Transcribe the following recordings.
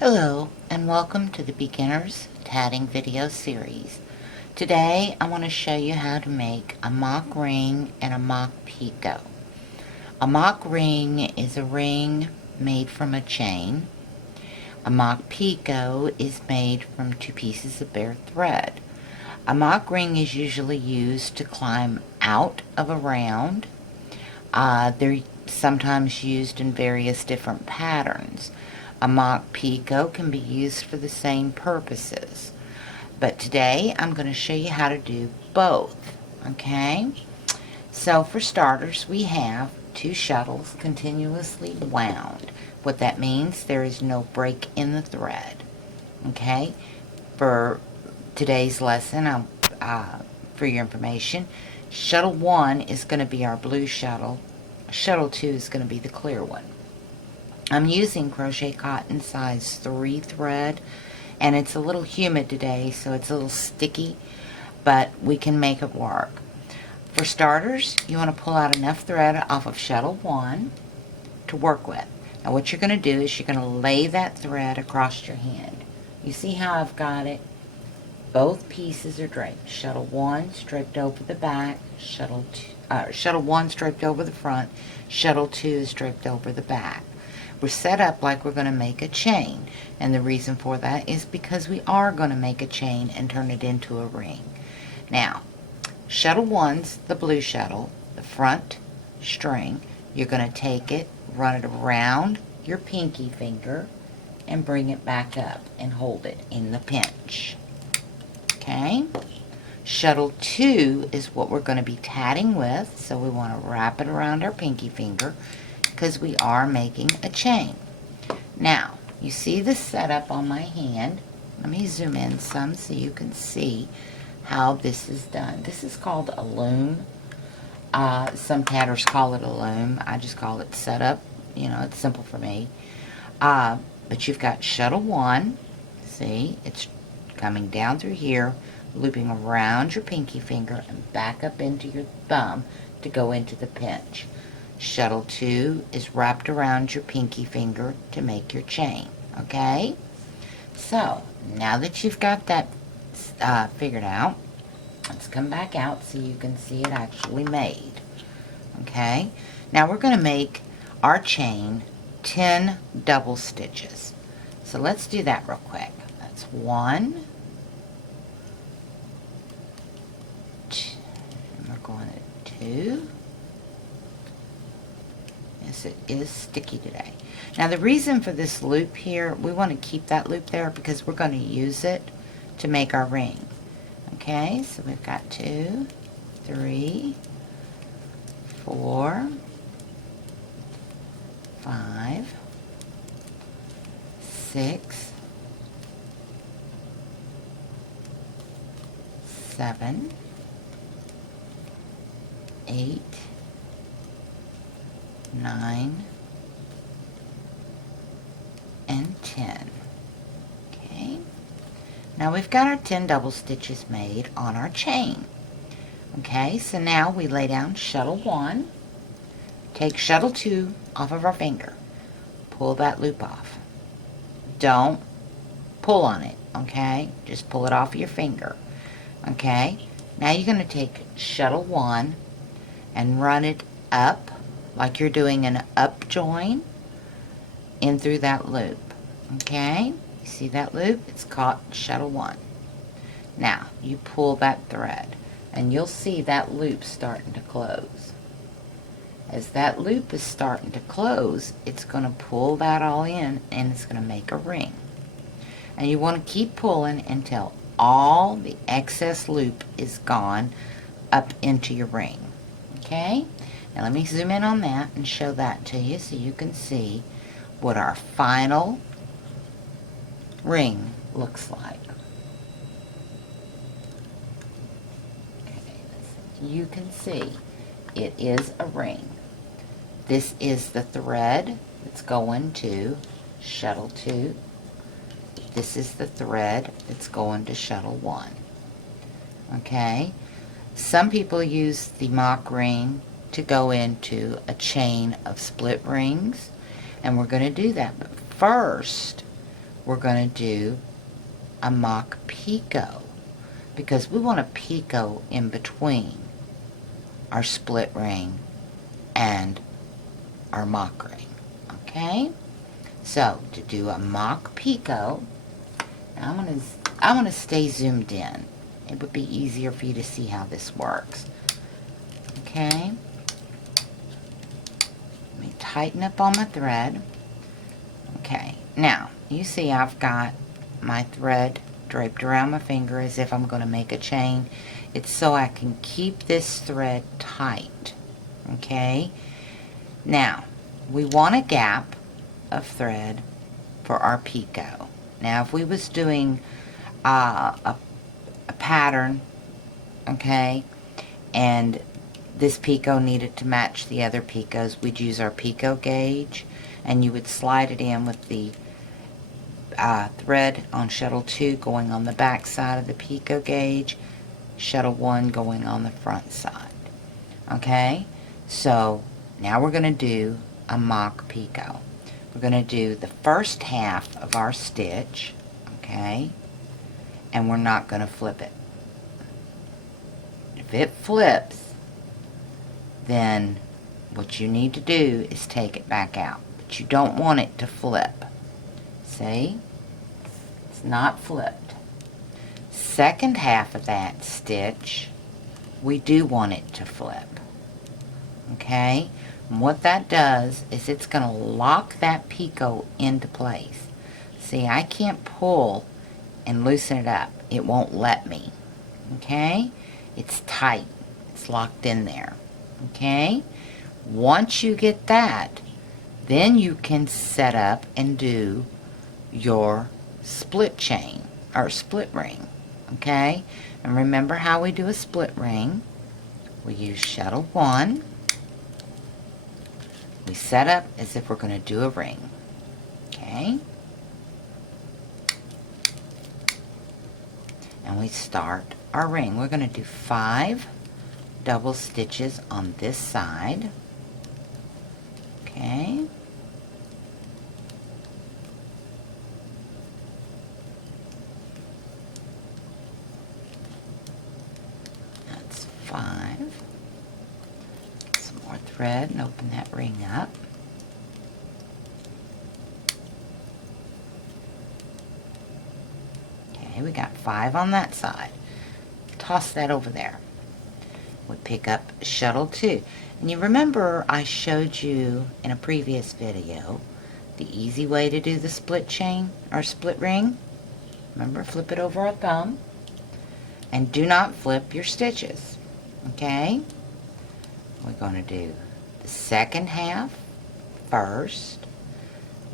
Hello and welcome to the Beginner's Tatting video series. Today I want to show you how to make a mock ring and a mock picot. A mock ring is a ring made from a chain. A mock picot is made from 2 pieces of bare thread. A mock ring is usually used to climb out of a round. They're sometimes used in various different patterns. A mock picot can be used for the same purposes. But today I'm going to show you how to do both. Okay? So for starters, we have 2 shuttles continuously wound. What that means, there is no break in the thread. Okay? For today's lesson, for your information, shuttle 1 is going to be our blue shuttle. Shuttle 2 is going to be the clear one. I'm using crochet cotton size 3 thread, and it's a little humid today, so it's a little sticky, but we can make it work. For starters, you want to pull out enough thread off of shuttle 1 to work with. Now what you're going to do is you're going to lay that thread across your hand. You see how I've got it? Both pieces are draped. Shuttle 1 draped over the back, shuttle 1 draped over the front, shuttle 2 is draped over the back. We're set up like we're going to make a chain, and the reason for that is because we are going to make a chain and turn it into a ring. Now, shuttle 1's the blue shuttle, the front string. You're going to take it, run it around your pinky finger, and bring it back up and hold it in the pinch. Okay? Shuttle 2 is what we're going to be tatting with, so we want to wrap it around our pinky finger because we are making a chain. Now, you see the setup on my hand. Let me zoom in some so you can see how this is done. This is called a loom. Some tatters call it a loom. I just call it setup. You know, it's simple for me. But you've got shuttle 1. See, it's coming down through here, looping around your pinky finger and back up into your thumb to go into the pinch. Shuttle 2 is wrapped around your pinky finger to make your chain. Okay? So, now that you've got that figured out, let's come back out so you can see it actually made. Okay? Now we're going to make our chain 10 double stitches. So let's do that real quick. That's 1, 2, and we're going to 2. Yes, it is sticky today. Now the reason for this loop here, we want to keep that loop there because we're going to use it to make our ring. Okay, so we've got 2, 3, 4, 5, 6, 7, 8, 9, and 10. Okay, now we've got our 10 double stitches made on our chain. Okay, so now we lay down shuttle 1, take shuttle 2 off of our finger, pull that loop off. Don't pull on it, okay? Just pull it off your finger. Okay, now you're going to take shuttle 1 and run it up like you're doing an up join in through that loop. Okay, you see that loop? It's caught shuttle 1. Now you pull that thread and you'll see that loop starting to close. As that loop is starting to close, it's going to pull that all in and it's going to make a ring. And you want to keep pulling until all the excess loop is gone up into your ring. Okay? Now let me zoom in on that and show that to you so you can see what our final ring looks like. Okay, you can see it is a ring. This is the thread that's going to shuttle 2. This is the thread that's going to shuttle 1. Okay? Some people use the mock ring to go into a chain of split rings, and we're going to do that. But first, we're going to do a mock picot, because we want a picot in between our split ring and our mock ring. Okay, so to do a mock picot, I'm gonna stay zoomed in. It would be easier for you to see how this works. Okay, let me tighten up on my thread. Okay, now you see I've got my thread draped around my finger as if I'm going to make a chain. It's so I can keep this thread tight. Okay, now we want a gap of thread for our picot. Now if we was doing a pattern, okay, and this picot needed to match the other picots, we'd use our picot gauge, and you would slide it in with the thread on shuttle 2 going on the back side of the picot gauge, shuttle 1 going on the front side. Okay, so now we're going to do a mock picot. We're going to do the first half of our stitch, okay, and we're not going to flip it. If it flips, then what you need to do is take it back out. But you don't want it to flip. See? It's not flipped. Second half of that stitch, we do want it to flip. Okay? And what that does is it's going to lock that picot into place. See, I can't pull and loosen it up. It won't let me. Okay? It's tight. It's locked in there. Okay? Once you get that, then you can set up and do your split chain or split ring. Okay? And remember how we do a split ring. We use shuttle 1. We set up as if we're going to do a ring. Okay? And we start our ring. We're going to do 5 double stitches on this side. Okay? That's 5. Some more thread and open that ring up. Okay, we got 5 on that side. Toss that over there. We pick up shuttle 2. And you remember I showed you in a previous video the easy way to do the split chain or split ring. Remember, flip it over a thumb. And do not flip your stitches. Okay? We're going to do the second half first,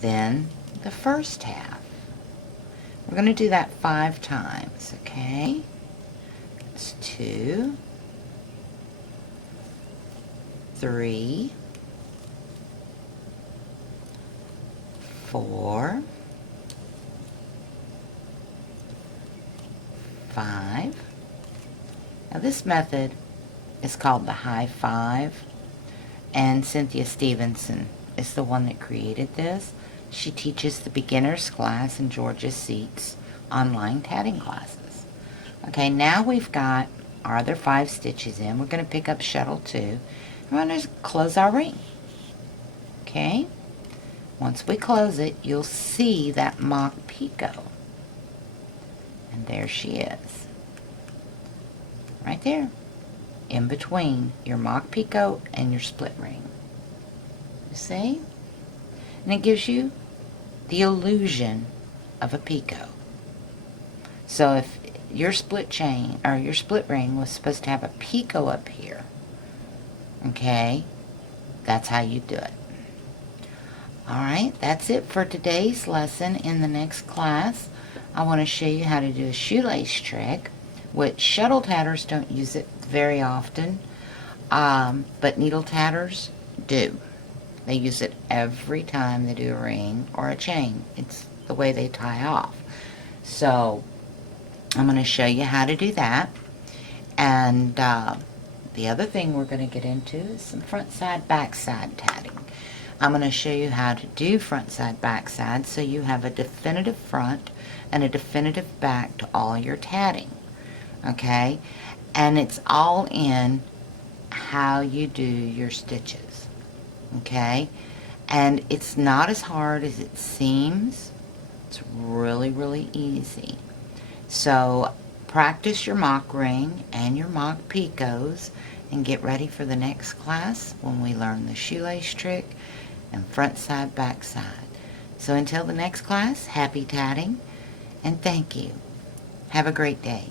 then the first half. We're going to do that 5 times, okay? That's 2, 3, 4, 5. Now this method is called the high 5, and Cynthia Stevenson is the one that created this. She teaches the beginners class in Georgia Seats online tatting classes. Okay, now we've got our other 5 stitches in. We're going to pick up shuttle 2. And we're going to close our ring. Okay? Once we close it, you'll see that mock picot. And there she is. Right there. In between your mock picot and your split ring. You see? And it gives you the illusion of a picot. So if your split chain or your split ring was supposed to have a picot up here, okay, that's how you do it. Alright, that's it for today's lesson. In the next class, I want to show you how to do a shoelace trick, which shuttle tatters don't use it very often, but needle tatters do. They use it every time they do a ring or a chain. It's the way they tie off. So I'm going to show you how to do that. And the other thing we're going to get into is some front side, back side tatting. I'm going to show you how to do front side, back side, so you have a definitive front and a definitive back to all your tatting. Okay? And it's all in how you do your stitches. Okay? And it's not as hard as it seems. It's really, really easy. So practice your mock ring and your mock picots and get ready for the next class when we learn the shoelace trick and front side, back side. So until the next class, happy tatting and thank you. Have a great day.